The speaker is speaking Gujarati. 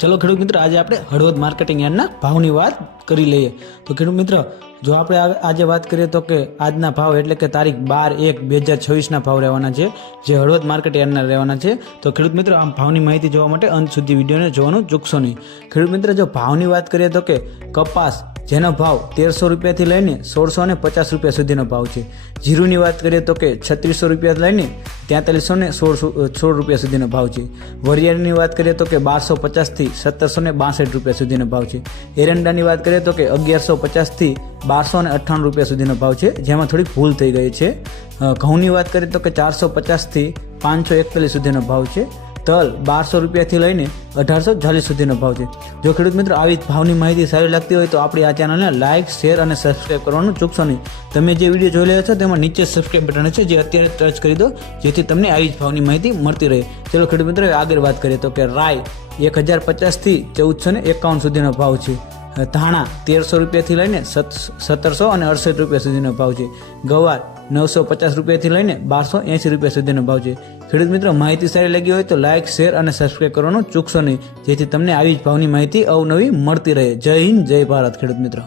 ચલો ખેડૂત મિત્ર, આજે આપણે હળવદ માર્કેટિંગ યાર્ડના ભાવની વાત કરી લઈએ. તો ખેડૂત મિત્ર, જો આપણે આજે વાત કરીએ તો કે આજના ભાવ એટલે કે તારીખ 12/1/2026 ભાવ રહેવાના છે, જે હળવદ માર્કેટ યાર્ડના રહેવાના છે. તો ખેડૂત મિત્ર, આમ ભાવની માહિતી જોવા માટે અંત સુધી વિડીયોને જોવાનું ચૂકશો નહીં. ખેડૂત મિત્ર, જો ભાવની વાત કરીએ તો કે કપાસ જેનો ભાવ 1300 રૂપિયાથી લઈને 1650 રૂપિયા સુધીનો ભાવ છે. જીરુની વાત કરીએ તો કે 3600 રૂપિયા લઈને 4316 રૂપિયા સુધીનો ભાવ છે. વરિયાળીની વાત કરીએ તો કે 1250થી 1762 રૂપિયા સુધીનો ભાવ છે. એરંડાની વાત કરીએ તો કે 1150થી 1298 રૂપિયા સુધીનો ભાવ છે, જેમાં થોડીક ભૂલ થઈ ગઈ છે. ઘઉંની વાત કરીએ તો કે 450થી 541 સુધીનો ભાવ છે. તલ 1200 રૂપિયાથી લઈને 1840 સુધીનો ભાવ છે. જો ખેડૂત મિત્રો આવી ભાવની માહિતી સારી લાગતી હોય તો આપણી આ ચેનલને લાઇક, શેર અને સબસ્ક્રાઇબ કરવાનું ચૂકશો નહીં. તમે જે વિડીયો જોઈ રહ્યા છો તેમાં નીચે સબસ્ક્રાઇબ બટન છે, જે અત્યારે ટચ કરી દો, જેથી તમને આવી જ ભાવની માહિતી મળતી રહે. ચલો ખેડૂત મિત્રો, આગળ વાત કરીએ તો કે રાય 1050થી 1451 સુધીનો ભાવ છે. ધાણા 1300 રૂપિયાથી લઈને 1768 રૂપિયા સુધીનો ભાવ છે. ગવાર 950 રૂપિયાથી લઈને 1280 રૂપિયા સુધીનો ભાવ છે. ખેડૂત મિત્રો, માહિતી સારી લાગી હોય તો લાઇક, શેર અને સબસ્ક્રાઇબ કરવાનું ચૂકશો નહીં, જેથી તમને આવી જ ભાવની માહિતી અવનવી મળતી રહે. જય હિન્દ, જય ભારત ખેડૂત મિત્રો.